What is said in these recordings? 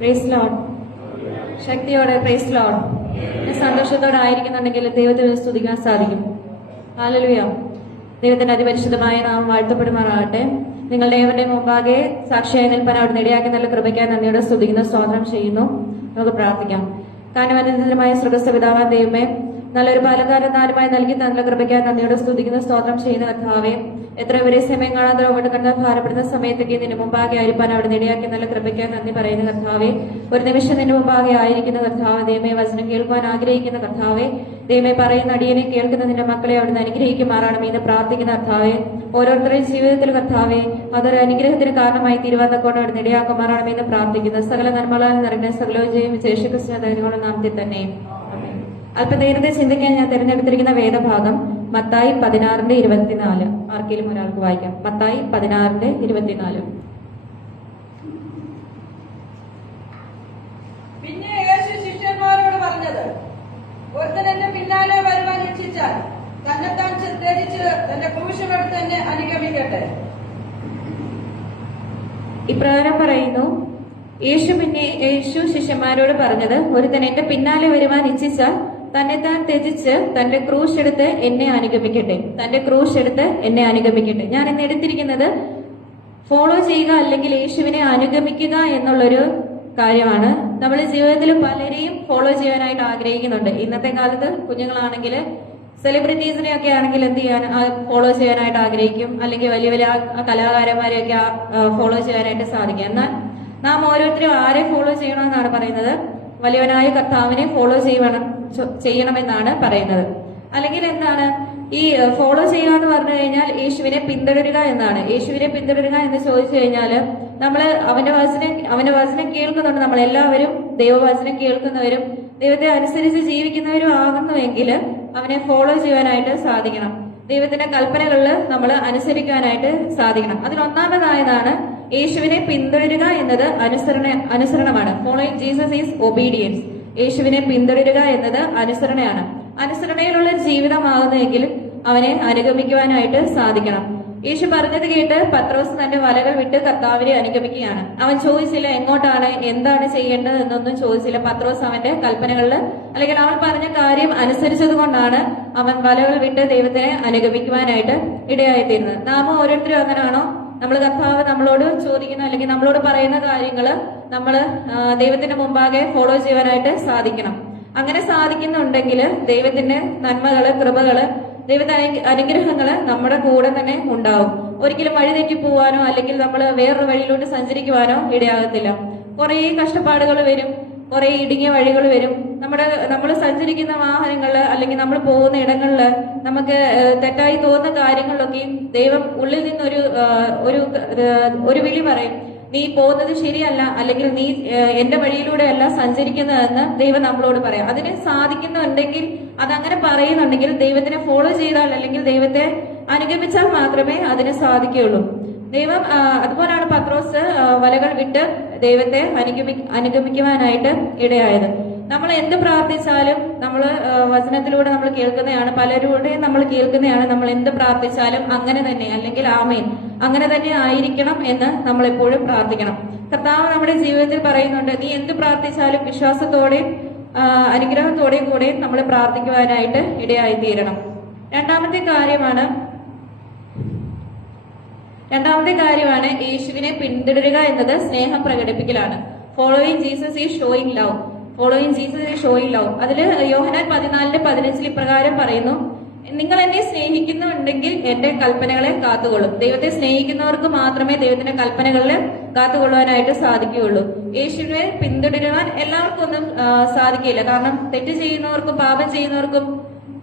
Price lord. ശക്തിയോടെ praise lord. സന്തോഷത്തോടെ ആയിരിക്കുന്നുണ്ടെങ്കിൽ ദൈവത്തെ സ്തുതിക്കാൻ സാധിക്കും. ഹല്ലേലൂയ. ദൈവത്തിന്റെ അതിപരിശുദ്ധമായ നാമം വാഴ്ത്തപ്പെടുമാറാകട്ടെ. നിങ്ങളുടെ ഏവരുടെയും മുമ്പാകെ സാക്ഷിയായി നിൽപ്പാൻ അവിടെ ഇടയാക്കി നല്ല കൃപയ്ക്കായി നന്ദിയോടെ സ്തുതിക്കുന്ന സ്തോത്രം ചെയ്യുന്നു. നമുക്ക് പ്രാർത്ഥിക്കാം. കാരണവനന്തരമായ സ്വർഗ്ഗസ്ഥ പിതാവാൻ ദൈവമേ, നല്ലൊരു പാലക്കാരനാരുമായി നൽകി നല്ല കൃപയ്ക്കായി നന്ദിയോടെ സ്തുതിക്കുന്ന സ്തോത്രം ചെയ്യുന്ന കർത്താവേ, എത്ര വരെ സമയം കാണാതെ ഓട്ട് കണ്ട ഭാരപ്പെടുന്ന സമയത്തേക്ക് നിന്റെ മുമ്പാകെ ആയിരിക്കാൻ അവിടെ ഇടയാക്കി നല്ല കൃപയ്ക്കായി നന്ദി പറയുന്ന കർത്താവേ, ഒരു നിമിഷം നിന്റെ മുമ്പാകെ ആയിരിക്കുന്ന കർത്താവ് ദൈവമേ, വചനം കേൾക്കുവാൻ ആഗ്രഹിക്കുന്ന കർത്താവേ, ദൈവമേ പറയുന്ന അടിയനെ കേൾക്കുന്ന നിന്റെ മക്കളെ അവിടുന്ന് അനുഗ്രഹിക്കുമാറാണ് എന്ന് പ്രാർത്ഥിക്കുന്ന കർത്താവേ, ഓരോരുത്തരുടെയും ജീവിതത്തിൽ കർത്താവേ അതൊരു അനുഗ്രഹത്തിന് കാരണമായി തിരുവന്തക്കോട് അവിടുന്ന് ഇടയാക്കുമാറാണ് എന്ന് പ്രാർത്ഥിക്കുന്നു. സകല നന്മകളാൽ നിറഞ്ഞ സകലോജയും വിശേഷിക്കുന്ന നാമത്തിൽ തന്നെ. അല്പനേരത്തെ ചിന്തിക്കാൻ ഞാൻ തിരഞ്ഞെടുത്തിരിക്കുന്ന വേദഭാഗം മത്തായി 16:24. ആർക്കെങ്കിലും ഒരാൾക്ക് വായിക്കാം. മത്തായി 16:24. പിന്നെ യേശു ശിഷ്യന്മാരോട് പറഞ്ഞത്, ഒരുത്തൻ എന്റെ പിന്നാലെ വരുവാൻ ഇച്ഛിച്ചാൽ തന്നെത്താൻ ത്യജിച്ച് തന്റെ ക്രൂശെടുത്ത് എന്നെ അനുഗമിക്കട്ടെ. ഇപ്രകാരം പറയുന്നു. യേശു ശിഷ്യന്മാരോട് പറഞ്ഞത്, ഒരുത്തൻ എന്റെ പിന്നാലെ വരുവാൻ ഇച്ഛിച്ചാൽ തന്നെത്താൻ ത്യജിച്ച് തന്റെ ക്രൂശ് എടുത്ത് എന്നെ അനുഗമിക്കട്ടെ. തന്റെ ക്രൂശ് എടുത്ത് എന്നെ അനുഗമിക്കട്ടെ. ഞാൻ ഇന്ന് എടുത്തിരിക്കുന്നത് ഫോളോ ചെയ്യുക അല്ലെങ്കിൽ യേശുവിനെ അനുഗമിക്കുക എന്നുള്ളൊരു കാര്യമാണ്. നമ്മൾ ജീവിതത്തിൽ പലരെയും ഫോളോ ചെയ്യാനായിട്ട് ആഗ്രഹിക്കുന്നുണ്ട്. ഇന്നത്തെ കാലത്ത് കുഞ്ഞുങ്ങളാണെങ്കിൽ സെലിബ്രിറ്റീസിനെ ഒക്കെ ആണെങ്കിൽ എന്ത് ചെയ്യാൻ ഫോളോ ചെയ്യാനായിട്ട് ആഗ്രഹിക്കും, അല്ലെങ്കിൽ വലിയ വലിയ കലാകാരന്മാരെയൊക്കെ ഫോളോ ചെയ്യാനായിട്ട് സാധിക്കും. എന്നാൽ നാം ഓരോരുത്തരും ആരെ ഫോളോ ചെയ്യണമെന്നാണ് പറയുന്നത്? വലിയവനായ കർത്താവിനെ ഫോളോ ചെയ്യണമെന്നാണ് പറയുന്നത്. അല്ലെങ്കിൽ എന്താണ് ഈ ഫോളോ ചെയ്യുക എന്ന് പറഞ്ഞു കഴിഞ്ഞാൽ യേശുവിനെ പിന്തുടരുക എന്നാണ്. യേശുവിനെ പിന്തുടരുക എന്ന് ചോദിച്ചു കഴിഞ്ഞാല് നമ്മള് അവന്റെ വചനം കേൾക്കുന്നുണ്ട്. നമ്മൾ എല്ലാവരും ദൈവവചനം കേൾക്കുന്നവരും ദൈവത്തെ അനുസരിച്ച് ജീവിക്കുന്നവരും ആകുന്നുവെങ്കിൽ അവനെ ഫോളോ ചെയ്യാനായിട്ട് സാധിക്കണം. ദൈവത്തിന്റെ കൽപ്പനകളിൽ നമ്മൾ അനുസരിക്കാനായിട്ട് സാധിക്കണം. അതിലൊന്നാമതായതാണ് യേശുവിനെ പിന്തുടരുക എന്നത് അനുസരണമാണ്. Following Jesus is obedience. യേശുവിനെ പിന്തുടരുക എന്നത് അനുസരണയാണ്. അനുസരണയിലുള്ള ജീവിതമാകുന്നെങ്കിൽ അവനെ അനുഗമിക്കുവാനായിട്ട് സാധിക്കണം. യേശു പറഞ്ഞത് കേട്ട് പത്രോസ് തന്റെ വലകൾ വിട്ട് കർത്താവിനെ അനുഗമിക്കുകയാണ്. അവൻ ചോദിച്ചില്ല എങ്ങോട്ടാണ്, എന്താണ് ചെയ്യേണ്ടത് എന്നൊന്നും ചോദിച്ചില്ല. പത്രോസ് അവന്റെ കൽപ്പനകളിൽ അല്ലെങ്കിൽ അവൻ പറഞ്ഞ കാര്യം അനുസരിച്ചത് കൊണ്ടാണ് അവൻ വലകൾ വിട്ട് ദൈവത്തിനെ അനുഗമിക്കുവാനായിട്ട് ഇടയായിത്തീരുന്നത്. നാം ഓരോരുത്തരും അങ്ങനെയാണോ? നമ്മൾ കർത്താവ് നമ്മളോട് ചോദിക്കുന്ന അല്ലെങ്കിൽ നമ്മളോട് പറയുന്ന കാര്യങ്ങള് നമ്മൾ ദൈവത്തിന്റെ മുമ്പാകെ ഫോളോ ചെയ്യാനായിട്ട് സാധിക്കണം. അങ്ങനെ സാധിക്കുന്നുണ്ടെങ്കിൽ ദൈവത്തിന്റെ നന്മകള്, കൃപകള്, ദൈവത്തിന്റെ അനുഗ്രഹങ്ങള് നമ്മുടെ കൂടെ തന്നെ ഉണ്ടാവും. ഒരിക്കലും വഴിതെറ്റി പോവാനോ അല്ലെങ്കിൽ നമ്മൾ വേറൊരു വഴിയിലോട്ട് സഞ്ചരിക്കുവാനോ ഇടയാകത്തില്ല. കുറെ കഷ്ടപ്പാടുകൾ വരും, കുറെ ഇടുങ്ങിയ വഴികൾ വരും. നമ്മൾ സഞ്ചരിക്കുന്ന വാഹനങ്ങളില് അല്ലെങ്കിൽ നമ്മൾ പോകുന്ന ഇടങ്ങളില് നമുക്ക് തെറ്റായി തോന്നുന്ന കാര്യങ്ങളിലൊക്കെയും ദൈവം ഉള്ളിൽ നിന്നൊരു ഒരു വിളി പറയും, നീ പോകുന്നത് ശരിയല്ല, അല്ലെങ്കിൽ നീ എന്റെ വഴിയിലൂടെയല്ല സഞ്ചരിക്കുന്നതെന്ന് ദൈവം നമ്മളോട് പറയാം. അതിന് സാധിക്കുന്നുണ്ടെങ്കിൽ, അതങ്ങനെ പറയുന്നുണ്ടെങ്കിൽ ദൈവത്തിനെ ഫോളോ ചെയ്താൽ അല്ലെങ്കിൽ ദൈവത്തെ അനുഗമിച്ചാൽ മാത്രമേ അതിന് സാധിക്കുകയുള്ളൂ. ദൈവം അതുപോലാണ് പത്രോസ് വലകൾ വിട്ട് ദൈവത്തെ അനുഗമിക്കുവാനായിട്ട് ഇടയായത്. നമ്മൾ എന്ത് പ്രാർത്ഥിച്ചാലും നമ്മൾ വചനത്തിലൂടെ നമ്മൾ കേൾക്കുന്നതാണ്, പലരുടെയും നമ്മൾ കേൾക്കുന്നതാണ്. നമ്മൾ എന്ത് പ്രാർത്ഥിച്ചാലും അങ്ങനെ തന്നെ, അല്ലെങ്കിൽ ആമേൻ, അങ്ങനെ തന്നെ ആയിരിക്കണം എന്ന് നമ്മൾ എപ്പോഴും പ്രാർത്ഥിക്കണം. കർത്താവ് നമ്മുടെ ജീവിതത്തിൽ പറയുന്നുണ്ട്, നീ എന്ത് പ്രാർത്ഥിച്ചാലും വിശ്വാസത്തോടെയും അനുഗ്രഹത്തോടെയും കൂടെ നമ്മൾ പ്രാർത്ഥിക്കുവാനായിട്ട് ഇടയായിത്തീരണം. രണ്ടാമത്തെ കാര്യമാണ് യേശുവിനെ പിന്തുടരുക എന്നത് സ്നേഹം പ്രകടിപ്പിക്കലാണ്. Following Jesus is showing love. Following Jesus is showing love. അതിൽ യോഹന്നാൻ 14:15 ഇപ്രകാരം പറയുന്നു, നിങ്ങൾ എന്നെ സ്നേഹിക്കുന്നുണ്ടെങ്കിൽ എന്റെ കൽപ്പനകളെ കാത്തുകൊള്ളും. ദൈവത്തെ സ്നേഹിക്കുന്നവർക്ക് മാത്രമേ ദൈവത്തിന്റെ കൽപ്പനകളിൽ കാത്തുകൊള്ളുവാനായിട്ട് സാധിക്കുകയുള്ളൂ. യേശുവിനെ പിന്തുടരുവാൻ എല്ലാവർക്കും ഒന്നും സാധിക്കില്ല. കാരണം തെറ്റ് ചെയ്യുന്നവർക്കും പാപം ചെയ്യുന്നവർക്കും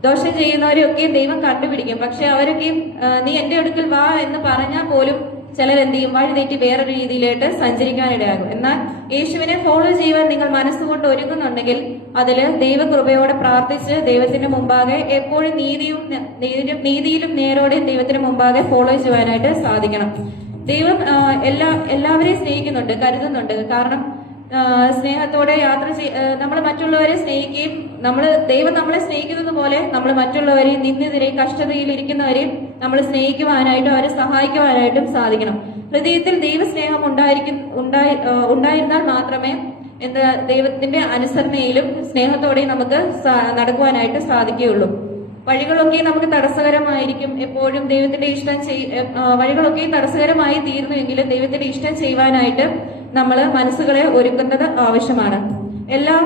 ദോഷം ചെയ്യുന്നവരെയൊക്കെ ദൈവം കണ്ടുപിടിക്കും. പക്ഷെ അവരൊക്കെയും നീ എന്റെ അടുക്കൽ വാ എന്ന് പറഞ്ഞാൽ പോലും ചിലരെന്ത് ചെയ്യും? വഴി തെറ്റി വേറെ രീതിയിലേക്ക് സഞ്ചരിക്കാനിടയാകും. എന്നാൽ യേശുവിനെ ഫോളോ ചെയ്യുവാൻ നിങ്ങൾ മനസ്സുകൊണ്ട് ഒരുങ്ങുന്നുണ്ടെങ്കിൽ അതില് ദൈവകൃപയോടെ പ്രാർത്ഥിച്ച് ദൈവത്തിന്റെ മുമ്പാകെ എപ്പോഴും നീതിയിലും നേരോടെ ദൈവത്തിന് മുമ്പാകെ ഫോളോ ചെയ്യുവാനായിട്ട് സാധിക്കണം. ദൈവം എല്ലാവരെയും സ്നേഹിക്കുന്നുണ്ട്, കരുതുന്നുണ്ട്. കാരണം സ്നേഹത്തോടെ നമ്മൾ മറ്റുള്ളവരെ സ്നേഹിക്കുകയും ദൈവം നമ്മളെ സ്നേഹിക്കുന്നത് പോലെ നമ്മൾ മറ്റുള്ളവരെയും നിന്ദിതരെയും കഷ്ടതയിൽ ഇരിക്കുന്നവരെയും നമ്മൾ സ്നേഹിക്കുവാനായിട്ടും അവരെ സഹായിക്കുവാനായിട്ടും സാധിക്കണം. ഹൃദയത്തിൽ ദൈവസ്നേഹം ഉണ്ടായിരുന്നാൽ മാത്രമേ എന്ന് ദൈവത്തിന്റെ അനുസരണയിലും സ്നേഹത്തോടെയും നമുക്ക് നടക്കുവാനായിട്ട് സാധിക്കുകയുള്ളൂ. വഴികളൊക്കെ നമുക്ക് തടസ്സകരമായിരിക്കും. എപ്പോഴും ദൈവത്തിന്റെ ഇഷ്ടം വഴികളൊക്കെ തടസ്സകരമായി തീർന്നുവെങ്കിലും ദൈവത്തിന്റെ ഇഷ്ടം ചെയ്യുവാനായിട്ട് നമ്മൾ മനസ്സുകളെ ഒരുക്കുന്നത് ആവശ്യമാണ്. എല്ലാം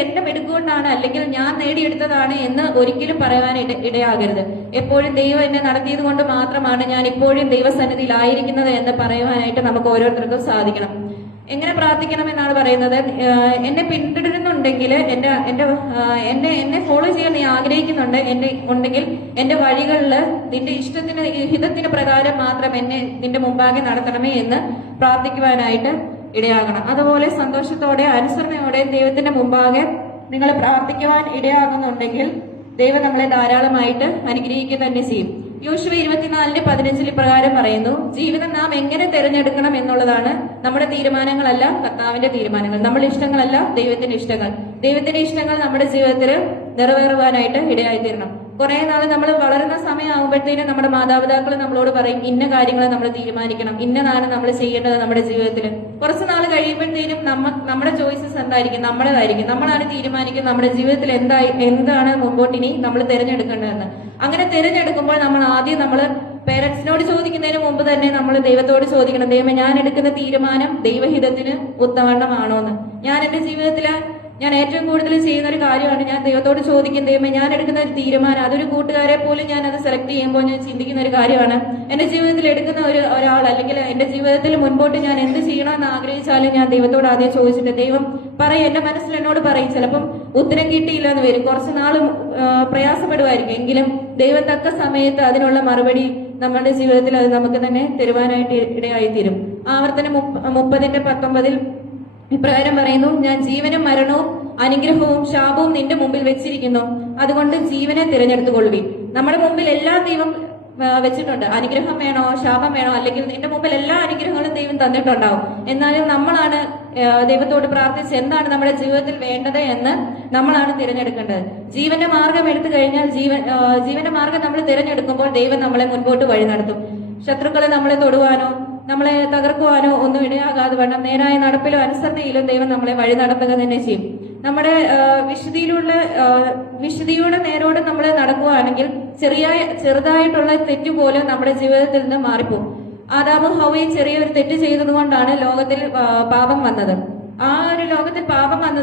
എന്റെ മെടുക്കുകൊണ്ടാണ് അല്ലെങ്കിൽ ഞാൻ നേടിയെടുത്തതാണ് എന്ന് ഒരിക്കലും പറയാൻ ഇടയാകരുത്. എപ്പോഴും ദൈവം എന്നെ നടത്തിയത് കൊണ്ട് മാത്രമാണ് ഞാൻ ഇപ്പോഴും ദൈവസന്നിധിയിലായിരിക്കുന്നത് എന്ന് പറയുവാനായിട്ട് നമുക്ക് ഓരോരുത്തർക്കും സാധിക്കണം. എങ്ങനെ പ്രാർത്ഥിക്കണം എന്നാണ് പറയുന്നത്? എന്നെ പിന്തുടരുന്നുണ്ടെങ്കിൽ എന്നെ ഫോളോ ചെയ്യാൻ നീ ആഗ്രഹിക്കുന്നുണ്ട് ഉണ്ടെങ്കിൽ എന്റെ വഴികളിൽ നിന്റെ ഇഷ്ടത്തിന് ഹിതത്തിന് പ്രകാരം മാത്രം എന്നെ നിന്റെ മുമ്പാകെ നടത്തണമേ എന്ന് പ്രാർത്ഥിക്കുവാനായിട്ട് ഇടയാകണം. അതുപോലെ സന്തോഷത്തോടെ അനുസരണയോടെ ദൈവത്തിന്റെ മുമ്പാകെ നിങ്ങൾ പ്രാർത്ഥിക്കുവാൻ ഇടയാകുന്നുണ്ടെങ്കിൽ ദൈവം നമ്മളെ ധാരാളമായിട്ട് അനുഗ്രഹിക്കുക തന്നെ ചെയ്യും. യോശുവ 24:15 ഇപ്രകാരം പറയുന്നു, ജീവിതം നാം എങ്ങനെ തിരഞ്ഞെടുക്കണം എന്നുള്ളതാണ് നമ്മുടെ തീരുമാനങ്ങളല്ല കർത്താവിന്റെ തീരുമാനങ്ങൾ. നമ്മുടെ ഇഷ്ടങ്ങളല്ല ദൈവത്തിന്റെ ഇഷ്ടങ്ങൾ. ദൈവത്തിന്റെ ഇഷ്ടങ്ങൾ നമ്മുടെ ജീവിതത്തിൽ നിറവേറുവാനായിട്ട് ഇടയായിത്തീരണം. കുറെ നാൾ നമ്മൾ വളരുന്ന സമയമാകുമ്പോഴത്തേനും നമ്മുടെ മാതാപിതാക്കൾ നമ്മളോട് പറയും ഇന്ന കാര്യങ്ങൾ നമ്മൾ തീരുമാനിക്കണം, ഇന്നതാണ് നമ്മൾ ചെയ്യേണ്ടത് നമ്മുടെ ജീവിതത്തിൽ. കുറച്ച് നാൾ കഴിയുമ്പോഴത്തേനും നമ്മുടെ ചോയ്സസ് എന്തായിരിക്കും? നമ്മുടേതായിരിക്കും. നമ്മളാണ് തീരുമാനിക്കുന്നത് നമ്മുടെ ജീവിതത്തിൽ എന്താണ് മുമ്പോട്ടിനി നമ്മൾ തിരഞ്ഞെടുക്കേണ്ടതെന്ന്. അങ്ങനെ തിരഞ്ഞെടുക്കുമ്പോൾ നമ്മൾ പേരൻസിനോട് ചോദിക്കുന്നതിന് മുമ്പ് തന്നെ നമ്മൾ ദൈവത്തോട് ചോദിക്കണം, ദൈവമേ ഞാൻ എടുക്കുന്ന തീരുമാനം ദൈവഹിതത്തിന് ഉത്തമണ്ണമാണോ എന്ന്. ഞാൻ എന്റെ ജീവിതത്തില് ഞാൻ ഏറ്റവും കൂടുതൽ ചെയ്യുന്ന ഒരു കാര്യമാണ് ഞാൻ ദൈവത്തോട് ചോദിക്കും, ദൈവമേ ഞാൻ എടുക്കുന്ന ഒരു തീരുമാനം അതൊരു കൂട്ടുകാരെ പോലും ഞാൻ അത് സെലക്ട് ചെയ്യുമ്പോൾ ഞാൻ ചിന്തിക്കുന്ന ഒരു കാര്യമാണ്. എന്റെ ജീവിതത്തിൽ എടുക്കുന്ന ഒരാൾ അല്ലെങ്കിൽ എന്റെ ജീവിതത്തിൽ മുൻപോട്ട് ഞാൻ എന്ത് ചെയ്യണമെന്ന് ആഗ്രഹിച്ചാലും ഞാൻ ദൈവത്തോട് ആദ്യം ചോദിച്ചിട്ട് ദൈവം പറയും, എന്റെ മനസ്സിൽ എന്നോട് പറയും. ചിലപ്പം ഉത്തരം കിട്ടിയില്ല എന്ന് വരും, കുറച്ച് നാളും പ്രയാസപ്പെടുമായിരിക്കും. എങ്കിലും ദൈവം തക്ക സമയത്ത് അതിനുള്ള മറുപടി നമ്മുടെ ജീവിതത്തിൽ അത് നമുക്ക് തന്നെ തരുവാനായിട്ട് ഇടയായിത്തീരും. ആവർത്തനം 30:19 ഇപ്രകാരം പറയുന്നു, ഞാൻ ജീവനും മരണവും അനുഗ്രഹവും ശാപവും നിന്റെ മുമ്പിൽ വെച്ചിരിക്കുന്നു, അതുകൊണ്ട് ജീവനെ തിരഞ്ഞെടുത്തുകൊള്ളുവീൻ. നമ്മുടെ മുമ്പിൽ എല്ലാ ദൈവം വെച്ചിട്ടുണ്ട്. അനുഗ്രഹം വേണോ ശാപം വേണോ, അല്ലെങ്കിൽ നിന്റെ മുമ്പിൽ എല്ലാ അനുഗ്രഹങ്ങളും ദൈവം തന്നിട്ടുണ്ടാവും. എന്നാലും നമ്മളാണ് ദൈവത്തോട് പ്രാർത്ഥിച്ച് എന്താണ് നമ്മുടെ ജീവിതത്തിൽ വേണ്ടത് എന്ന് നമ്മളാണ് തിരഞ്ഞെടുക്കേണ്ടത്. ജീവന്റെ മാർഗം എടുത്തു കഴിഞ്ഞാൽ ജീവന്റെ മാർഗം നമ്മൾ തിരഞ്ഞെടുക്കുമ്പോൾ ദൈവം നമ്മളെ മുൻപോട്ട് വഴി നടത്തും. ശത്രുക്കളെ നമ്മളെ തൊടുവാനോ നമ്മളെ തകർക്കുവാനോ ഒന്നും ഇടയാകാതെ വേണം നേരായ നടപ്പിലും അനുസരണയിലും ദൈവം നമ്മളെ വഴി നടത്തുക തന്നെ ചെയ്യും. നമ്മുടെ വിശുദ്ധിയുടെ നേരോട് നമ്മൾ നടക്കുകയാണെങ്കിൽ ചെറുതായിട്ടുള്ള തെറ്റുപോലും നമ്മുടെ ജീവിതത്തിൽ നിന്ന് മാറിപ്പോകും. ആദാമും ഹവ്വയും ചെറിയൊരു തെറ്റ് ചെയ്തതുകൊണ്ടാണ് ലോകത്തിൽ പാപം വന്നത്. ആ ഒരു ലോകത്തിൽ പാപം വന്നത്